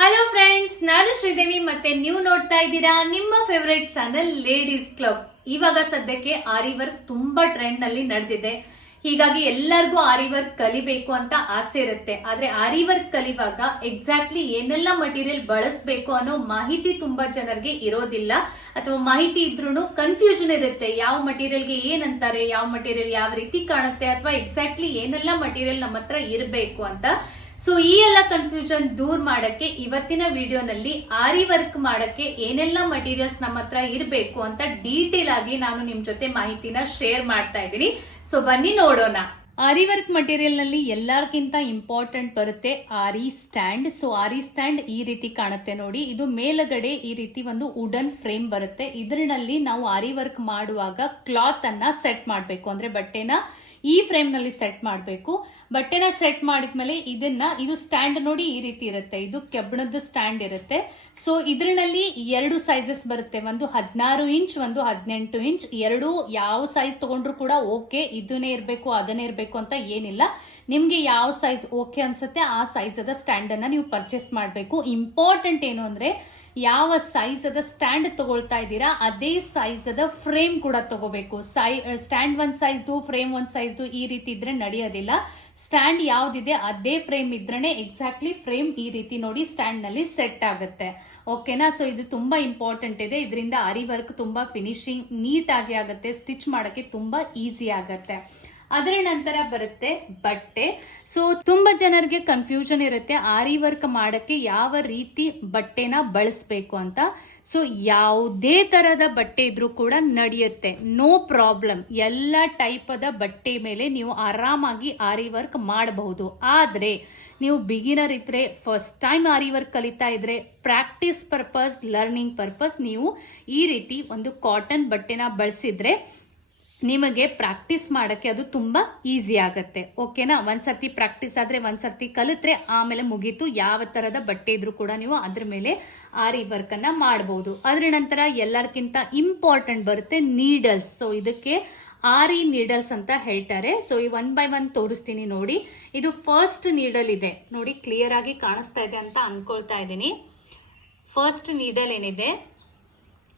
Hello friends, ನಾನು ಶ್ರೀದೇವಿ ಮತ್ತೆ ನೀವು ನೋಡ್ತಾ ಇದ್ದೀರಾ ನಿಮ್ಮ ಫೇವರೇಟ್ ಚಾನೆಲ್ ಲೇಡೀಸ್ ಕ್ಲಬ್. ಇವಾಗ ಸದ್ಯಕ್ಕೆ ಆರಿ ವರ್ಕ್ ತುಂಬಾ ಟ್ರೆಂಡ್ ನಲ್ಲಿ ನಡೆದಿದೆ. ಹೀಗಾಗಿ ಎಲ್ಲರಿಗೂ ಆರಿ ವರ್ಕ್ ಕಲಿಬೇಕು ಅಂತ ಆಸೆ ಇರುತ್ತೆ. ಆದ್ರೆ ಆರಿ ವರ್ಕ್ ಕಲಿವಾಗ ಎಕ್ಸಾಕ್ಟ್ಲಿ ಏನೆಲ್ಲ ಮಟೀರಿಯಲ್ ಬಳಸಬೇಕು ಅನ್ನೋ ಮಾಹಿತಿ ತುಂಬಾ ಜನರಿಗೆ ಇರೋದಿಲ್ಲ, ಅಥವಾ ಮಾಹಿತಿ ಇದ್ರೂ ಕನ್ಫ್ಯೂಷನ್ ಇರುತ್ತೆ. ಯಾವ ಮಟೀರಿಯಲ್ಗೆ ಏನಂತಾರೆ, ಯಾವ ಮಟೀರಿಯಲ್ ಯಾವ ರೀತಿ ಕಾಣುತ್ತೆ, ಅಥವಾ ಎಕ್ಸಾಕ್ಟ್ಲಿ ಏನೆಲ್ಲ ಮಟೀರಿಯಲ್ ನಮ್ಮ ಹತ್ರ ಇರಬೇಕು ಅಂತ. ಸೊ ಈ ಎಲ್ಲ ಕನ್ಫ್ಯೂಷನ್ ದೂರ ಮಾಡಕ್ಕೆ ಇವತ್ತಿನ ವಿಡಿಯೋನಲ್ಲಿ ಆರಿ ವರ್ಕ್ ಮಾಡಕ್ಕೆ ಏನೆಲ್ಲ ಮಟೀರಿಯಲ್ಸ್ ನಮ್ಮ ಹತ್ರ ಇರಬೇಕು ಅಂತ ಡೀಟೇಲ್ ಆಗಿ ನಾನು ನಿಮ್ ಜೊತೆ ಮಾಹಿತಿನ ಶೇರ್ ಮಾಡ್ತಾ ಇದ್ದೀನಿ. ಸೊ ಬನ್ನಿ ನೋಡೋಣ. ಆರಿ ವರ್ಕ್ ಮಟೀರಿಯಲ್ ನಲ್ಲಿ ಎಲ್ಲರಿಗಿಂತ ಇಂಪಾರ್ಟೆಂಟ್ ಬರುತ್ತೆ ಆರಿ ಸ್ಟ್ಯಾಂಡ್. ಸೊ ಆರಿ ಸ್ಟ್ಯಾಂಡ್ ಈ ರೀತಿ ಕಾಣುತ್ತೆ ನೋಡಿ. ಇದು ಮೇಲುಗಡೆ ಈ ರೀತಿ ಒಂದು ವುಡನ್ ಫ್ರೇಮ್ ಬರುತ್ತೆ. ಇದರಲ್ಲಿ ನಾವು ಆರಿ ವರ್ಕ್ ಮಾಡುವಾಗ ಕ್ಲಾತ್ ಅನ್ನ ಸೆಟ್ ಮಾಡಬೇಕು, ಅಂದ್ರೆ ಬಟ್ಟೆನ ಈ ಫ್ರೇಮ್ ನಲ್ಲಿ ಸೆಟ್ ಮಾಡಬೇಕು. ಬಟ್ಟೆನ ಸೆಟ್ ಮಾಡಿದ್ಮೇಲೆ ಇದು ಸ್ಟ್ಯಾಂಡ್ ನೋಡಿ ಈ ರೀತಿ ಇರುತ್ತೆ. ಇದು ಕೆಬ್ಬಣದ ಸ್ಟ್ಯಾಂಡ್ ಇರುತ್ತೆ. ಸೊ ಇದರಲ್ಲಿ 2 ಸೈಜಸ್ ಬರುತ್ತೆ, ಒಂದು 16 ಇಂಚ್, ಒಂದು 18 ಇಂಚ್. ಎರಡು ಯಾವ ಸೈಜ್ ತಗೊಂಡ್ರು ಕೂಡ ಓಕೆ. ಇದನ್ನೇ ಇರಬೇಕು ಅದನ್ನೇ ಇರಬೇಕು ಅಂತ ಏನಿಲ್ಲ. ನಿಮ್ಗೆ ಯಾವ ಸೈಜ್ ಓಕೆ ಅನ್ಸುತ್ತೆ ಆ ಸೈಜ್ ಅದ ಸ್ಟ್ಯಾಂಡ್ ಅನ್ನ ನೀವು ಪರ್ಚೇಸ್ ಮಾಡಬೇಕು. ಇಂಪಾರ್ಟೆಂಟ್ ಏನು ಅಂದ್ರೆ ಯಾವ ಸೈಜ್ ಅದ ಸ್ಟ್ಯಾಂಡ್ ತಗೊಳ್ತಾ ಇದ್ದೀರಾ ಅದೇ ಸೈಜ್ ಅದ ಫ್ರೇಮ್ ಕೂಡ ತಗೋಬೇಕು. ಸ್ಟ್ಯಾಂಡ್ ಒಂದ್ ಸೈಜ್ದು ಫ್ರೇಮ್ ಒಂದ್ ಸೈಜ್ದು ಈ ರೀತಿ ಇದ್ರೆ ನಡೆಯೋದಿಲ್ಲ. ಸ್ಟ್ಯಾಂಡ್ ಯಾವ್ದಿದೆ ಅದೇ ಫ್ರೇಮ್ ಇದ್ರೇನೆ ಎಕ್ಸಾಕ್ಟ್ಲಿ ಫ್ರೇಮ್ ಈ ರೀತಿ ನೋಡಿ ಸ್ಟ್ಯಾಂಡ್ ನಲ್ಲಿ ಸೆಟ್ ಆಗುತ್ತೆ. ಓಕೆನಾ? ಸೊ ಇದು ತುಂಬಾ ಇಂಪಾರ್ಟೆಂಟ್ ಇದೆ. ಇದರಿಂದ ಆರಿ ವರ್ಕ್ ತುಂಬಾ ಫಿನಿಶಿಂಗ್ ನೀಟ್ ಆಗಿ ಆಗುತ್ತೆ, ಸ್ಟಿಚ್ ಮಾಡಕ್ಕೆ ತುಂಬಾ ಈಸಿ ಆಗುತ್ತೆ. ಅದರ ನಂತರ ಬರುತ್ತೆ ಬಟ್ಟೆ. ಸೊ ತುಂಬಾ ಜನರಿಗೆ ಕನ್ಫ್ಯೂಷನ್ ಇರುತ್ತೆ ಆರಿ ವರ್ಕ್ ಮಾಡಕ್ಕೆ ಯಾವ ರೀತಿ ಬಟ್ಟೆನ ಬಳಸಬೇಕು ಅಂತ. ಸೊ ಯಾವುದೇ ತರದ ಬಟ್ಟೆ ಇದ್ರೂ ಕೂಡ ನಡೆಯುತ್ತೆ, ನೋ ಪ್ರಾಬ್ಲಮ್. ಎಲ್ಲ ಟೈಪ್ ಅದ ಬಟ್ಟೆ ಮೇಲೆ ನೀವು ಆರಾಮಾಗಿ ಆರಿ ವರ್ಕ್ ಮಾಡಬಹುದು. ಆದ್ರೆ ನೀವು ಬಿಗಿನರ್ ಇದ್ರೆ, ಫಸ್ಟ್ ಟೈಮ್ ಆರಿ ವರ್ಕ್ ಕಲಿತಾ ಇದ್ರೆ, ಪ್ರಾಕ್ಟೀಸ್ ಪರ್ಪಸ್, ಲರ್ನಿಂಗ್ ಪರ್ಪಸ್ ನೀವು ಈ ರೀತಿ ಒಂದು ಕಾಟನ್ ಬಟ್ಟೆನ ಬಳಸಿದ್ರೆ ನಿಮಗೆ ಪ್ರಾಕ್ಟೀಸ್ ಮಾಡಕ್ಕೆ ಅದು ತುಂಬಾ ಈಸಿ ಆಗತ್ತೆ. ಓಕೆನಾ? ಒಂದ್ಸರ್ತಿ ಪ್ರಾಕ್ಟೀಸ್ ಆದ್ರೆ, ಒಂದ್ಸರ್ತಿ ಕಲಿತ್ರೆ ಆಮೇಲೆ ಮುಗೀತು. ಯಾವ ತರದ ಬಟ್ಟೆ ಇದ್ರೂ ಕೂಡ ನೀವು ಅದ್ರ ಮೇಲೆ ಆರಿ ವರ್ಕ್ ಅನ್ನ ಮಾಡಬಹುದು. ಅದ್ರ ನಂತರ ಎಲ್ಲರಿಗಿಂತ ಇಂಪಾರ್ಟೆಂಟ್ ಬರುತ್ತೆ ನೀಡಲ್ಸ್. ಸೊ ಇದಕ್ಕೆ ಆರಿ ನೀಡಲ್ಸ್ ಅಂತ ಹೇಳ್ತಾರೆ. ಸೊ ಈ 1 by 1 ತೋರಿಸ್ತೀನಿ ನೋಡಿ. ಇದು ಫಸ್ಟ್ ನೀಡಲ್ ಇದೆ ನೋಡಿ, ಕ್ಲಿಯರ್ ಆಗಿ ಕಾಣಿಸ್ತಾ ಇದೆ ಅಂತ ಅನ್ಕೊಳ್ತಾ ಇದ್ದೀನಿ. ಫಸ್ಟ್ ನೀಡಲ್ ಏನಿದೆ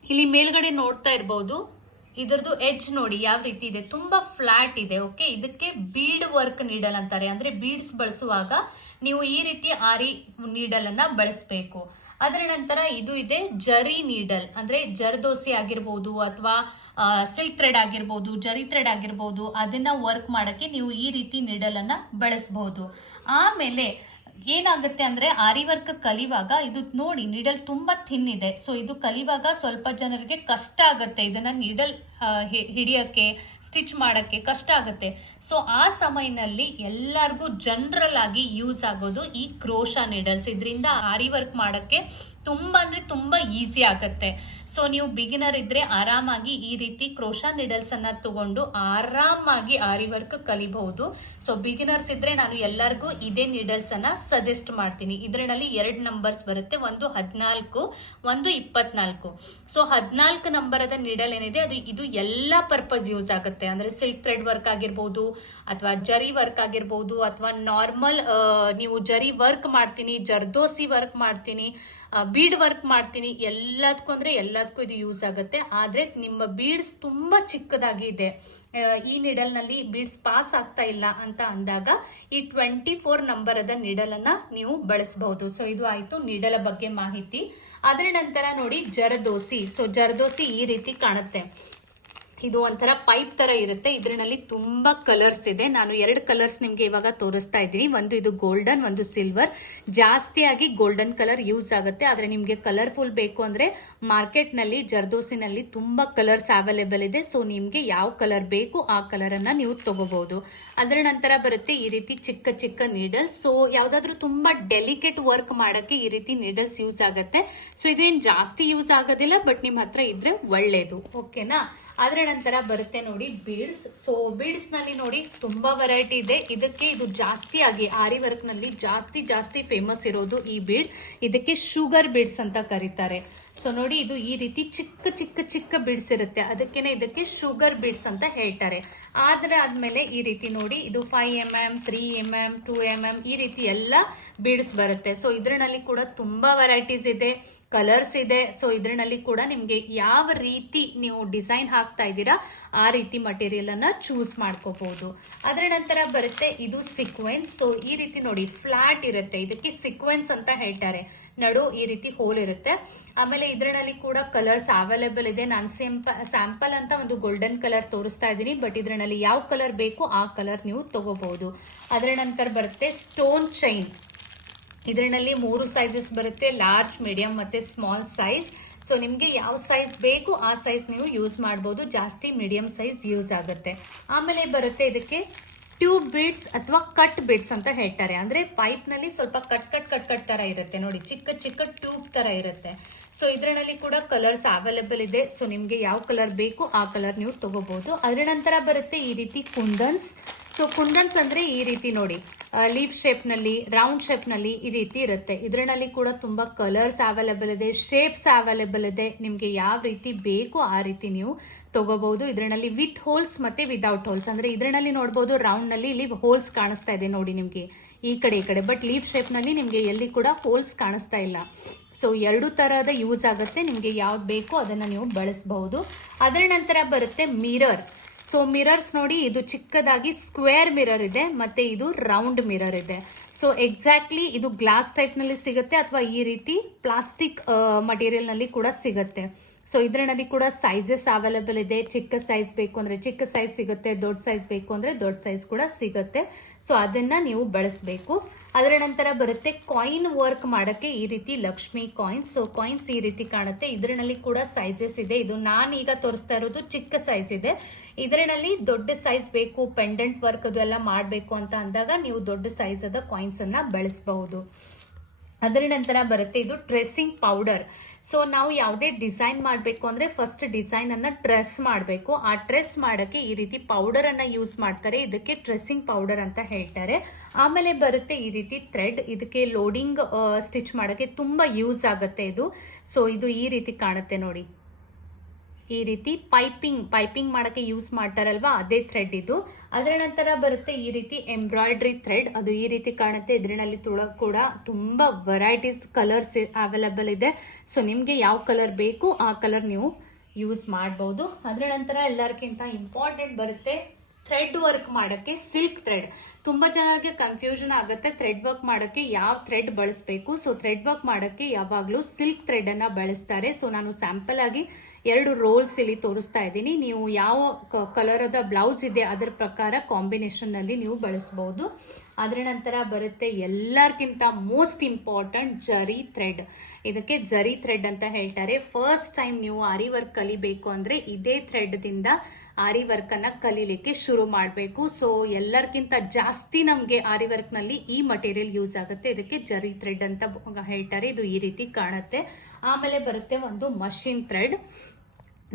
ಇಲ್ಲಿ ಮೇಲ್ಗಡೆ ನೋಡ್ತಾ ಇರಬಹುದು. ಇದರದ್ದು ಎಡ್ಜ್ ನೋಡಿ ಯಾವ ರೀತಿ ಇದೆ, ತುಂಬಾ ಫ್ಲಾಟ್ ಇದೆ. ಓಕೆ, ಇದಕ್ಕೆ ಬೀಡ್ ವರ್ಕ್ ನೀಡಲ್ ಅಂತಾರೆ. ಅಂದ್ರೆ ಬೀಡ್ಸ್ ಬಳಸುವಾಗ ನೀವು ಈ ರೀತಿ ಆರಿ ನೀಡಲ್ ಅನ್ನ ಬಳಸಬೇಕು. ಅದರ ನಂತರ ಇದು ಇದೆ ಜರಿ ನೀಡಲ್, ಅಂದ್ರೆ ಜರ್ದೋಸಿ ಆಗಿರ್ಬೋದು ಅಥವಾ ಸಿಲ್ಕ್ ಥ್ರೆಡ್ ಆಗಿರ್ಬೋದು, ಜರಿ ಥ್ರೆಡ್ ಆಗಿರ್ಬೋದು, ಅದನ್ನ ವರ್ಕ್ ಮಾಡಕ್ಕೆ ನೀವು ಈ ರೀತಿ ನೀಡಲ್ ಅನ್ನ ಬಳಸಬಹುದು. ಆಮೇಲೆ ಏನಾಗುತ್ತೆ ಅಂದ್ರೆ ಆರಿ ವರ್ಕ್ ಕಲಿವಾಗ ಇದು ನೋಡಿ ನೀಡಲ್ ತುಂಬಾ ಥಿನ್ ಇದೆ. ಸೊ ಇದು ಕಲಿವಾಗ ಸ್ವಲ್ಪ ಜನರಿಗೆ ಕಷ್ಟ ಆಗುತ್ತೆ, ಇದನ್ನ ನೀಡಲ್ ಹಿಡಿಯಕ್ಕೆ, ಸ್ಟಿಚ್ ಮಾಡಕ್ಕೆ ಕಷ್ಟ ಆಗುತ್ತೆ. ಸೊ ಆ ಸಮಯದಲ್ಲಿ ಎಲ್ಲರಿಗೂ ಜನರಲ್ ಆಗಿ ಯೂಸ್ ಆಗೋದು ಈ ಕ್ರೋಶಾ ನೀಡಲ್ಸ್. ಇದರಿಂದ ಆರಿ ವರ್ಕ್ ಮಾಡಕ್ಕೆ ತುಂಬಾ ಅಂದ್ರೆ ತುಂಬಾ ಈಸಿ ಆಗುತ್ತೆ. ಸೊ ನೀವು ಬಿಗಿನರ್ ಇದ್ರೆ ಆರಾಮಾಗಿ ಈ ರೀತಿ ಕ್ರೋಶಾ ನೀಡಲ್ಸ್ ಅನ್ನ ತಗೊಂಡು ಆರಾಮಾಗಿ ಆರಿ ವರ್ಕ್ ಕಲಿಬಹುದು. ಸೊ ಬಿಗಿನರ್ಸ್ ಇದ್ರೆ ನಾನು ಎಲ್ಲರಿಗೂ ಇದೇ ನೀಡಲ್ಸ್ ಅನ್ನ ಸಜೆಸ್ಟ್ ಮಾಡ್ತೀನಿ. ಇದರಲ್ಲಿ 2 ನಂಬರ್ಸ್ ಬರುತ್ತೆ, ಒಂದು 14, ಒಂದು 24. ಸೊ 14 ನಂಬರದ ನೀಡಲ್ ಏನಿದೆ ಇದು ಎಲ್ಲಾ ಪರ್ಪಸ್ ಯೂಸ್ ಆಗುತ್ತೆ. ಅಂದ್ರೆ ಸಿಲ್ಕ್ ಥ್ರೆಡ್ ವರ್ಕ್ ಆಗಿರ್ಬೋದು, ಅಥವಾ ಜರಿ ವರ್ಕ್ ಆಗಿರ್ಬೋದು, ಅಥವಾ ನಾರ್ಮಲ್ ನೀವು ಜರಿ ವರ್ಕ್ ಮಾಡ್ತೀನಿ, ಜರ್ದೋಸಿ ವರ್ಕ್ ಮಾಡ್ತೀನಿ, ಬೀಡ್ ವರ್ಕ್ ಮಾಡ್ತೀನಿ, ಎಲ್ಲದಕ್ಕೂ ಇದು ಯೂಸ್ ಆಗುತ್ತೆ. ಆದ್ರೆ ನಿಮ್ಮ ಬೀಡ್ಸ್ ತುಂಬಾ ಚಿಕ್ಕದಾಗಿ ಇದೆ, ಈ ನಿಡಲ್ ನಲ್ಲಿ ಬೀಡ್ಸ್ ಪಾಸ್ ಆಗ್ತಾ ಇಲ್ಲ ಅಂತ ಅಂದಾಗ ಈ 24 ನಂಬರದ ನಿಡಲ್ ಅನ್ನ ನೀವು ಬಳಸಬಹುದು. ಸೊ ಇದು ಆಯ್ತು ನಿಡಲ ಬಗ್ಗೆ ಮಾಹಿತಿ. ಅದರ ನಂತರ ನೋಡಿ ಜರದೋಸಿ. ಸೊ ಜರದೋಸಿ ಈ ರೀತಿ ಕಾಣುತ್ತೆ. ಇದು ಒಂಥರ ಪೈಪ್ ತರ ಇರುತ್ತೆ. ಇದರಲ್ಲಿ ತುಂಬಾ ಕಲರ್ಸ್ ಇದೆ. ನಾನು 2 ಕಲರ್ಸ್ ನಿಮ್ಗೆ ಇವಾಗ ತೋರಿಸ್ತಾ ಇದ್ದೀನಿ. ಒಂದು ಇದು ಗೋಲ್ಡನ್, ಒಂದು ಸಿಲ್ವರ್. ಜಾಸ್ತಿಯಾಗಿ ಗೋಲ್ಡನ್ ಕಲರ್ ಯೂಸ್ ಆಗುತ್ತೆ. ಆದ್ರೆ ನಿಮ್ಗೆ ಕಲರ್ಫುಲ್ ಬೇಕು ಅಂದ್ರೆ ಮಾರ್ಕೆಟ್ ನಲ್ಲಿ ಜರ್ದೋಸಿನಲ್ಲಿ ತುಂಬಾ ಕಲರ್ಸ್ ಅವೈಲೇಬಲ್ ಇದೆ. ಸೊ ನಿಮ್ಗೆ ಯಾವ ಕಲರ್ ಬೇಕು ಆ ಕಲರ್ ಅನ್ನ ನೀವು ತಗೋಬಹುದು. ಅದರ ನಂತರ ಬರುತ್ತೆ ಈ ರೀತಿ ಚಿಕ್ಕ ಚಿಕ್ಕ ನೀಡಲ್ಸ್. ಸೊ ಯಾವ್ದಾದ್ರು ತುಂಬಾ ಡೆಲಿಕೇಟ್ ವರ್ಕ್ ಮಾಡಕ್ಕೆ ಈ ರೀತಿ ನೀಡಲ್ಸ್ ಯೂಸ್ ಆಗುತ್ತೆ. ಸೊ ಇದೇನ್ ಜಾಸ್ತಿ ಯೂಸ್ ಆಗೋದಿಲ್ಲ, ಬಟ್ ನಿಮ್ ಹತ್ರ ಇದ್ರೆ ಒಳ್ಳೇದು. ಓಕೆನಾ? ಅದರ ನಂತರ ಬರುತ್ತೆ ನೋಡಿ ಬೀಡ್ಸ್. ಸೊ ಬೀಡ್ಸ್ ನಲ್ಲಿ ನೋಡಿ ತುಂಬಾ ವೆರೈಟಿ ಇದೆ. ಇದಕ್ಕೆ ಇದು ಜಾಸ್ತಿ ಆಗಿ ಆರಿ ವರ್ಕ್ ನಲ್ಲಿ ಜಾಸ್ತಿ ಫೇಮಸ್ ಇರೋದು ಈ ಬೀಡ್. ಇದಕ್ಕೆ ಶುಗರ್ ಬೀಡ್ಸ್ ಅಂತ ಕರೀತಾರೆ. ಸೊ ನೋಡಿ, ಇದು ಈ ರೀತಿ ಚಿಕ್ಕ ಬೀಡ್ಸ್ ಇರುತ್ತೆ, ಅದಕ್ಕೇನೆ ಇದಕ್ಕೆ ಶುಗರ್ ಬೀಡ್ಸ್ ಅಂತ ಹೇಳ್ತಾರೆ. ಆದ್ಮೇಲೆ ಈ ರೀತಿ ನೋಡಿ, ಇದು 5mm, 3mm, 2mm ಈ ರೀತಿ ಎಲ್ಲ ಬೀಡ್ಸ್ ಬರುತ್ತೆ. ಸೊ ಇದರಲ್ಲಿ ಕೂಡ ತುಂಬಾ ವೆರೈಟೀಸ್ ಇದೆ, ಕಲರ್ಸ್ ಇದೆ. ಸೊ ಇದರಲ್ಲಿ ಕೂಡ ನಿಮ್ಗೆ ಯಾವ ರೀತಿ ನೀವು ಡಿಸೈನ್ ಹಾಕ್ತಾ ಇದ್ದೀರಾ ಆ ರೀತಿ ಮಟೀರಿಯಲ್ ಅನ್ನ ಚೂಸ್ ಮಾಡ್ಕೋಬಹುದು. ಅದರ ನಂತರ ಬರುತ್ತೆ ಇದು ಸಿಕ್ವೆನ್ಸ್. ಸೊ ಈ ರೀತಿ ನೋಡಿ, ಫ್ಲಾಟ್ ಇರುತ್ತೆ, ಇದಕ್ಕೆ ಸಿಕ್ವೆನ್ಸ್ ಅಂತ ಹೇಳ್ತಾರೆ. ನಡು ಈ ರೀತಿ ಹೋಲ್ ಇರುತ್ತೆ. ಆಮೇಲೆ ಇದರಲ್ಲಿ ಕೂಡ ಕಲರ್ಸ್ ಅವೈಲೇಬಲ್ ಇದೆ. ನಾನು ಸ್ಯಾಂಪಲ್ ಅಂತ ಒಂದು ಗೋಲ್ಡನ್ ಕಲರ್ ತೋರಿಸ್ತಾ ಇದ್ದೀನಿ, ಬಟ್ ಇದರಲ್ಲಿ ಯಾವ ಕಲರ್ ಬೇಕು ಆ ಕಲರ್ ನೀವು ತಗೋಬಹುದು. ಅದರ ನಂತರ ಬರುತ್ತೆ ಸ್ಟೋನ್ ಚೈನ್. ಇದರಲ್ಲಿ 3 ಸೈಜಸ್ ಬರುತ್ತೆ, ಲಾರ್ಜ್, ಮೀಡಿಯಂ ಮತ್ತೆ ಸ್ಮಾಲ್ ಸೈಜ್. ಸೊ ನಿಮ್ಗೆ ಯಾವ ಸೈಜ್ ಬೇಕು ಆ ಸೈಜ್ ನೀವು ಯೂಸ್ ಮಾಡಬಹುದು. ಜಾಸ್ತಿ ಮೀಡಿಯಂ ಸೈಜ್ ಯೂಸ್ ಆಗುತ್ತೆ. ಆಮೇಲೆ ಬರುತ್ತೆ ಇದಕ್ಕೆ ಟ್ಯೂಬ್ ಬೀಡ್ಸ್ ಅಥವಾ ಕಟ್ ಬೀಡ್ಸ್ ಅಂತ ಹೇಳ್ತಾರೆ. ಅಂದ್ರೆ ಪೈಪ್ ನಲ್ಲಿ ಸ್ವಲ್ಪ ಕಟ್ ತರ ಇರುತ್ತೆ ನೋಡಿ, ಚಿಕ್ಕ ಟ್ಯೂಬ್ ತರ ಇರುತ್ತೆ. ಸೊ ಇದರಲ್ಲಿ ಕೂಡ ಕಲರ್ಸ್ ಅವೈಲೇಬಲ್ ಇದೆ. ಸೊ ನಿಮ್ಗೆ ಯಾವ ಕಲರ್ ಬೇಕು ಆ ಕಲರ್ ನೀವು ತಗೋಬಹುದು. ಅದರ ನಂತರ ಬರುತ್ತೆ ಈ ರೀತಿ ಕುಂದನ್ಸ್. ಸೊ ಕುಂದನ್ಸ್ ಅಂದ್ರೆ ಈ ರೀತಿ ನೋಡಿ, ಲೀಫ್ ಶೇಪ್ ನಲ್ಲಿ, ರೌಂಡ್ ಶೇಪ್ ನಲ್ಲಿ ಈ ರೀತಿ ಇರುತ್ತೆ. ಇದರಲ್ಲಿ ಕೂಡ ತುಂಬಾ ಕಲರ್ಸ್ ಅವೈಲೇಬಲ್ ಇದೆ, ಶೇಪ್ಸ್ ಅವೈಲೇಬಲ್ ಇದೆ. ನಿಮ್ಗೆ ಯಾವ ರೀತಿ ಬೇಕು ಆ ರೀತಿ ನೀವು ತಗೋಬಹುದು. ಇದರಲ್ಲಿ ವಿತ್ ಹೋಲ್ಸ್ ಮತ್ತೆ ವಿದೌಟ್ ಹೋಲ್ಸ್. ಅಂದ್ರೆ ಇದರಲ್ಲಿ ನೋಡಬಹುದು ರೌಂಡ್ ನಲ್ಲಿ ಇಲ್ಲಿ ಹೋಲ್ಸ್ ಕಾಣಿಸ್ತಾ ಇದೆ ನೋಡಿ ನಿಮ್ಗೆ ಈ ಕಡೆ, ಬಟ್ ಲೀಫ್ ಶೇಪ್ ನಲ್ಲಿ ನಿಮ್ಗೆ ಎಲ್ಲಿ ಕೂಡ ಹೋಲ್ಸ್ ಕಾಣಿಸ್ತಾ ಇಲ್ಲ. ಸೊ 2 ತರಹದ ಯೂಸ್ ಆಗುತ್ತೆ. ನಿಮ್ಗೆ ಯಾವ್ದು ಬೇಕು ಅದನ್ನ ನೀವು ಬಳಸಬಹುದು. ಅದರ ನಂತರ ಬರುತ್ತೆ ಮಿರರ್. ಸೊ ಮಿರರ್ಸ್ ನೋಡಿ, ಇದು ಚಿಕ್ಕದಾಗಿ ಸ್ಕ್ವೇರ್ ಮಿರರ್ ಇದೆ, ಮತ್ತೆ ಇದು ರೌಂಡ್ ಮಿರರ್ ಇದೆ. ಸೊ ಎಕ್ಸಾಕ್ಟ್ಲಿ ಇದು ಗ್ಲಾಸ್ ಟೈಪ್ ನಲ್ಲಿ ಸಿಗುತ್ತೆ ಅಥವಾ ಈ ರೀತಿ ಪ್ಲಾಸ್ಟಿಕ್ ಮಟೀರಿಯಲ್ ನಲ್ಲಿ ಕೂಡ ಸಿಗುತ್ತೆ. ಸೊ ಇದರಲ್ಲಿ ಕೂಡ ಸೈಜಸ್ ಅವೈಲೇಬಲ್ ಇದೆ. ಚಿಕ್ಕ ಸೈಜ್ ಬೇಕು ಅಂದ್ರೆ ಚಿಕ್ಕ ಸೈಜ್ ಸಿಗುತ್ತೆ, ದೊಡ್ಡ ಸೈಜ್ ಬೇಕು ಅಂದ್ರೆ ದೊಡ್ಡ ಸೈಜ್ ಕೂಡ ಸಿಗುತ್ತೆ. ಸೊ ಅದನ್ನ ನೀವು ಬಳಸಬೇಕು. ಅದರ ನಂತರ ಬರುತ್ತೆ ಕಾಯಿನ್ ವರ್ಕ್ ಮಾಡಕ್ಕೆ ಈ ರೀತಿ ಲಕ್ಷ್ಮಿ ಕಾಯಿನ್ಸ್. ಸೊ ಕಾಯಿನ್ಸ್ ಈ ರೀತಿ ಕಾಣುತ್ತೆ. ಇದರಲ್ಲಿ ಕೂಡ ಸೈಜಸ್ ಇದೆ. ಇದು ನಾನು ಈಗ ತೋರಿಸ್ತಾ ಇರೋದು ಚಿಕ್ಕ ಸೈಜ್ ಇದೆ. ಇದರಲ್ಲಿ ದೊಡ್ಡ ಸೈಜ್ ಬೇಕು, ಪೆಂಡೆಂಟ್ ವರ್ಕ್ ಅದೆಲ್ಲ ಮಾಡಬೇಕು ಅಂತ ಅಂದಾಗ ನೀವು ದೊಡ್ಡ ಸೈಜ್ ಅದ ಕಾಯಿನ್ಸ್ ಅನ್ನ ಬಳಸಬಹುದು. ಅದರ ನಂತರ ಬರುತ್ತೆ ಇದು ಟ್ರೆಸ್ಸಿಂಗ್ ಪೌಡರ್. ಸೊ ನಾವು ಯಾವುದೇ ಡಿಸೈನ್ ಮಾಡಬೇಕು ಅಂದ್ರೆ ಫಸ್ಟ್ ಡಿಸೈನ್ ಅನ್ನ ಟ್ರೆಸ್ ಮಾಡಬೇಕು. ಆ ಟ್ರೆಸ್ ಮಾಡಕ್ಕೆ ಈ ರೀತಿ ಪೌಡರ್ ಅನ್ನ ಯೂಸ್ ಮಾಡ್ತಾರೆ. ಇದಕ್ಕೆ ಟ್ರೆಸ್ಸಿಂಗ್ ಪೌಡರ್ ಅಂತ ಹೇಳ್ತಾರೆ. ಆಮೇಲೆ ಬರುತ್ತೆ ಈ ರೀತಿ ಥ್ರೆಡ್. ಇದಕ್ಕೆ ಲೋಡಿಂಗ್ ಸ್ಟಿಚ್ ಮಾಡಕ್ಕೆ ತುಂಬಾ ಯೂಸ್ ಆಗುತ್ತೆ ಇದು. ಸೊ ಇದು ಈ ರೀತಿ ಕಾಣುತ್ತೆ ನೋಡಿ, ಈ ರೀತಿ ಪೈಪಿಂಗ್ ಮಾಡಕ್ಕೆ ಯೂಸ್ ಮಾಡ್ತಾರಲ್ವಾ, ಅದೇ ಥ್ರೆಡ್ ಇದು. ಅದರ ನಂತರ ಬರುತ್ತೆ ಈ ರೀತಿ ಎಂಬ್ರಾಯ್ಡ್ರಿ ಥ್ರೆಡ್. ಅದು ಈ ರೀತಿ ಕಾಣುತ್ತೆ. ಇದರಲ್ಲಿ ಕೂಡ ತುಂಬಾ ವೆರೈಟೀಸ್ ಕಲರ್ಸ್ ಅವೈಲೇಬಲ್ ಇದೆ. ಸೊ ನಿಮ್ಗೆ ಯಾವ ಕಲರ್ ಬೇಕು ಆ ಕಲರ್ ನೀವು ಯೂಸ್ ಮಾಡಬಹುದು. ಅದರ ನಂತರ ಎಲ್ಲರಿಗಿಂತ ಇಂಪಾರ್ಟೆಂಟ್ ಬರುತ್ತೆ ಥ್ರೆಡ್ ವರ್ಕ್ ಮಾಡಕ್ಕೆ ಸಿಲ್ಕ್ ಥ್ರೆಡ್. ತುಂಬಾ ಜನರಿಗೆ ಕನ್ಫ್ಯೂಷನ್ ಆಗುತ್ತೆ ಥ್ರೆಡ್ ವರ್ಕ್ ಮಾಡಕ್ಕೆ ಯಾವ ಥ್ರೆಡ್ ಬಳಸಬೇಕು. ಸೊ ಥ್ರೆಡ್ ವರ್ಕ್ ಮಾಡಕ್ಕೆ ಯಾವಾಗಲೂ ಸಿಲ್ಕ್ ಥ್ರೆಡ್ ಅನ್ನ ಬಳಸ್ತಾರೆ. ಸೊ ನಾನು ಸ್ಯಾಂಪಲ್ ಆಗಿ 2 ರೋಲ್ಸ್ ಇಲ್ಲಿ ತೋರಿಸ್ತಾ ಇದ್ದೀನಿ. ನೀವು ಯಾವ ಕಲರ್ ಅದ ಬ್ಲೌಸ್ ಇದೆ ಅದರ ಪ್ರಕಾರ ಕಾಂಬಿನೇಷನ್ ನಲ್ಲಿ ನೀವು ಬಳಸಬಹುದು. ಅದರ ನಂತರ ಬರುತ್ತೆ ಎಲ್ಲರಿಗಿಂತ ಮೋಸ್ಟ್ ಇಂಪಾರ್ಟೆಂಟ್ ಜರಿ ಥ್ರೆಡ್. ಇದಕ್ಕೆ ಜರಿ ಥ್ರೆಡ್ ಅಂತ ಹೇಳ್ತಾರೆ. ಫಸ್ಟ್ ಟೈಮ್ ನೀವು ಆರಿ ವರ್ಕ್ ಕಲಿಬೇಕು ಅಂದ್ರೆ ಇದೇ ಥ್ರೆಡ್ ದಿಂದ ಆರಿ ವರ್ಕ್ ಅನ್ನ ಕಲೀಲಿಕ್ಕೆ ಶುರು ಮಾಡಬೇಕು. ಸೊ ಎಲ್ಲರಿಗಿಂತ ಜಾಸ್ತಿ ನಮ್ಗೆ ಆರಿ ವರ್ಕ್ ನಲ್ಲಿ ಈ ಮಟೀರಿಯಲ್ ಯೂಸ್ ಆಗುತ್ತೆ. ಇದಕ್ಕೆ ಜರಿ ಥ್ರೆಡ್ ಅಂತ ಹೇಳ್ತಾರೆ. ಇದು ಈ ರೀತಿ ಕಾಣುತ್ತೆ. ಆಮೇಲೆ ಬರುತ್ತೆ ಒಂದು ಮಷಿನ್ ಥ್ರೆಡ್.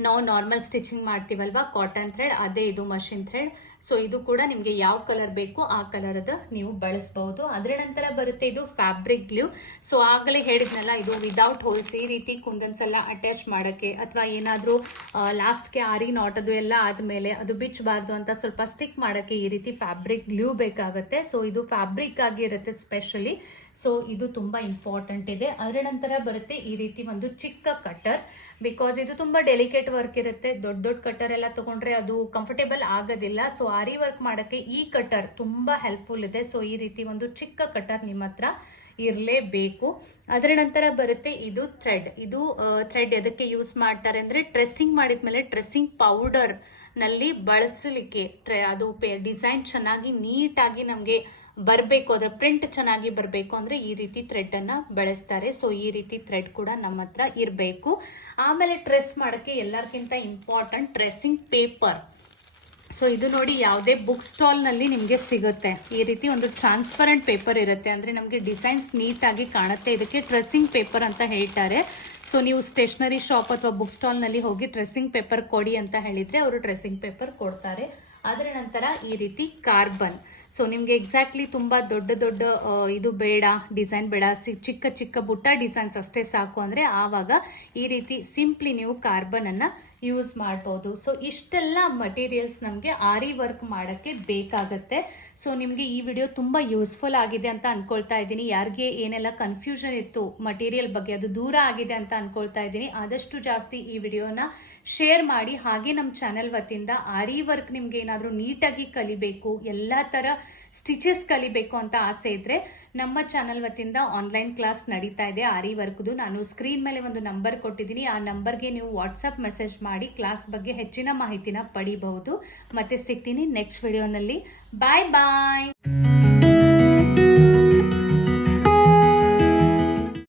ನಾವು ನಾರ್ಮಲ್ ಸ್ಟಿಚಿಂಗ್ ಮಾಡ್ತೀವಲ್ವಾ, ಕಾಟನ್ ಥ್ರೆಡ್, ಅದೇ ಇದು ಮಷಿನ್ ಥ್ರೆಡ್. ಸೊ ಇದು ಕೂಡ ನಿಮ್ಗೆ ಯಾವ ಕಲರ್ ಬೇಕು ಆ ಕಲರ್ ಅದ ನೀವು ಬಳಸಬಹುದು. ಅದರ ನಂತರ ಬರುತ್ತೆ ಇದು ಫ್ಯಾಬ್ರಿಕ್ ಗ್ಲೂ. ಸೊ ಆಗಲೇ ಹೇಳಿದ್ನಲ್ಲ, ಇದು ವಿದೌಟ್ ಹೋಲ್ಸ್. ಈ ರೀತಿ ಕುಂದನ್ಸ್ ಎಲ್ಲ ಅಟ್ಯಾಚ್ ಮಾಡಕ್ಕೆ ಅಥವಾ ಏನಾದ್ರೂ ಲಾಸ್ಟ್ಗೆ ಆರಿ ನಾಟ್ ಅದು ಎಲ್ಲ ಆದ್ಮೇಲೆ ಅದು ಬಿಚ್ಚಬಾರ್ದು ಅಂತ ಸ್ವಲ್ಪ ಸ್ಟಿಕ್ ಮಾಡಕ್ಕೆ ಈ ರೀತಿ ಫ್ಯಾಬ್ರಿಕ್ ಗ್ಲೂ ಬೇಕಾಗುತ್ತೆ. ಸೊ ಇದು ಫ್ಯಾಬ್ರಿಕ್ ಆಗಿ ಇರುತ್ತೆ ಸ್ಪೆಷಲಿ. ಸೊ ಇದು ತುಂಬಾ ಇಂಪಾರ್ಟೆಂಟ್ ಇದೆ. ಅದರ ನಂತರ ಬರುತ್ತೆ ಈ ರೀತಿ ಒಂದು ಚಿಕ್ಕ ಕಟರ್. ಬಿಕಾಸ್ ಇದು ತುಂಬಾ ಡೆಲಿಕೇಟ್ ವರ್ಕ್ ಇರುತ್ತೆ. ದೊಡ್ಡ ಕಟರ್ ಎಲ್ಲ ತಗೊಂಡ್ರೆ ಅದು ಕಂಫರ್ಟೇಬಲ್ ಆಗೋದಿಲ್ಲ. ಸೊ ಆರಿ ವರ್ಕ್ ಮಾಡಕ್ಕೆ ಈ ಕಟರ್ ತುಂಬಾ ಹೆಲ್ಪ್ಫುಲ್ ಇದೆ. ಸೊ ಈ ರೀತಿ ಒಂದು ಚಿಕ್ಕ ಕಟರ್ ನಿಮ್ಮ ಹತ್ರ ಇರಲೇಬೇಕು. ಅದರ ನಂತರ ಬರುತ್ತೆ ಇದು ಥ್ರೆಡ್. ಇದು ಥ್ರೆಡ್ ಎದಕ್ಕೆ ಯೂಸ್ ಮಾಡ್ತಾರೆ ಅಂದ್ರೆ ಟ್ರೆಸ್ಸಿಂಗ್ ಮಾಡಿದ್ಮೇಲೆ ಟ್ರೆಸ್ಸಿಂಗ್ ಪೌಡರ್ ನಲ್ಲಿ ಬಳಸಲಿಕ್ಕೆ. ಅದು ಡಿಸೈನ್ ಚೆನ್ನಾಗಿ ನೀಟಾಗಿ ನಮ್ಗೆ ಬರಬೇಕು, ಅದರ ಪ್ರಿಂಟ್ ಚೆನ್ನಾಗಿ ಬರಬೇಕು ಅಂದ್ರೆ ಈ ರೀತಿ ಥ್ರೆಡ್ ಅನ್ನ ಬಳಸ್ತಾರೆ. ಸೊ ಈ ರೀತಿ ಥ್ರೆಡ್ ಕೂಡ ನಮ್ಮ ಹತ್ರ ಇರಬೇಕು. ಆಮೇಲೆ ಟ್ರೆಸ್ ಮಾಡಕ್ಕೆ ಎಲ್ಲರಿಗಿಂತ ಇಂಪಾರ್ಟೆಂಟ್ ಟ್ರೆಸ್ಸಿಂಗ್ ಪೇಪರ್. ಸೊ ಇದು ನೋಡಿ, ಯಾವುದೇ ಬುಕ್ ಸ್ಟಾಲ್ ನಲ್ಲಿ ನಿಮ್ಗೆ ಸಿಗುತ್ತೆ. ಈ ರೀತಿ ಒಂದು ಟ್ರಾನ್ಸ್ಪರೆಂಟ್ ಪೇಪರ್ ಇರುತ್ತೆ, ಅಂದ್ರೆ ನಮ್ಗೆ ಡಿಸೈನ್ಸ್ ನೀಟ್ ಆಗಿ ಕಾಣುತ್ತೆ. ಇದಕ್ಕೆ ಟ್ರೆಸ್ಸಿಂಗ್ ಪೇಪರ್ ಅಂತ ಹೇಳ್ತಾರೆ. ಸೊ ನೀವು ಸ್ಟೇಷನರಿ ಶಾಪ್ ಅಥವಾ ಬುಕ್ ಸ್ಟಾಲ್ನಲ್ಲಿ ಹೋಗಿ ಟ್ರೆಸ್ಸಿಂಗ್ ಪೇಪರ್ ಕೊಡಿ ಅಂತ ಹೇಳಿದರೆ ಅವರು ಟ್ರೆಸ್ಸಿಂಗ್ ಪೇಪರ್ ಕೊಡ್ತಾರೆ. ಅದರ ನಂತರ ಈ ರೀತಿ ಕಾರ್ಬನ್. ಸೊ ನಿಮಗೆ ಎಕ್ಸಾಕ್ಟ್ಲಿ ತುಂಬ ದೊಡ್ಡ ದೊಡ್ಡ ಇದು ಬೇಡ, ಡಿಸೈನ್ ಬೇಡ, ಚಿಕ್ಕ ಚಿಕ್ಕ ಬುಟ್ಟ ಡಿಸೈನ್ಸ್ ಅಷ್ಟೇ ಸಾಕು ಅಂದರೆ ಆವಾಗ ಈ ರೀತಿ ಸಿಂಪ್ಲಿ ನೀವು ಕಾರ್ಬನನ್ನು ಯೂಸ್ ಮಾಡ್ಬೋದು. ಸೊ ಇಷ್ಟೆಲ್ಲ ಮಟೀರಿಯಲ್ಸ್ ನಮಗೆ ಆರಿ ವರ್ಕ್ ಮಾಡೋಕ್ಕೆ ಬೇಕಾಗತ್ತೆ. ಸೊ ನಿಮಗೆ ಈ ವಿಡಿಯೋ ತುಂಬ ಯೂಸ್ಫುಲ್ ಆಗಿದೆ ಅಂತ ಅಂದ್ಕೊಳ್ತಾ ಇದ್ದೀನಿ. ಯಾರಿಗೆ ಏನೆಲ್ಲ ಕನ್ಫ್ಯೂಷನ್ ಇತ್ತು ಮಟೀರಿಯಲ್ ಬಗ್ಗೆ ಅದು ದೂರ ಆಗಿದೆ ಅಂತ ಅಂದ್ಕೊಳ್ತಾ ಇದ್ದೀನಿ. ಆದಷ್ಟು ಜಾಸ್ತಿ ಈ ವಿಡಿಯೋನ ಶೇರ್ ಮಾಡಿ. ಹಾಗೆ ನಮ್ಮ ಚಾನೆಲ್ ವತಿಯಿಂದ ಆರಿ ವರ್ಕ್ ನಿಮ್ಗೆ ಏನಾದರೂ ನೀಟಾಗಿ ಕಲಿಬೇಕು, ಎಲ್ಲ ಥರ ಸ್ಟಿಚಸ್ ಕಲಿಬೇಕು ಅಂತ ಆಸೆ ಇದ್ರೆ ನಮ್ಮ ಚಾನಲ್ ವತಿಯಿಂದ ಆನ್ಲೈನ್ ಕ್ಲಾಸ್ ನಡೀತಾ ಇದೆ ಆರಿ ವರ್ಕ್ದು. ನಾನು ಸ್ಕ್ರೀನ್ ಮೇಲೆ ಒಂದು ನಂಬರ್ ಕೊಟ್ಟಿದ್ದೀನಿ, ಆ ನಂಬರ್ಗೆ ನೀವು ವಾಟ್ಸಪ್ ಮೆಸೇಜ್ ಮಾಡಿ ಕ್ಲಾಸ್ ಬಗ್ಗೆ ಹೆಚ್ಚಿನ ಮಾಹಿತಿನ ಪಡಿಬಹುದು. ಮತ್ತೆ ಸಿಗ್ತೀನಿ ನೆಕ್ಸ್ಟ್ ವಿಡಿಯೋನಲ್ಲಿ. ಬಾಯ್ ಬಾಯ್.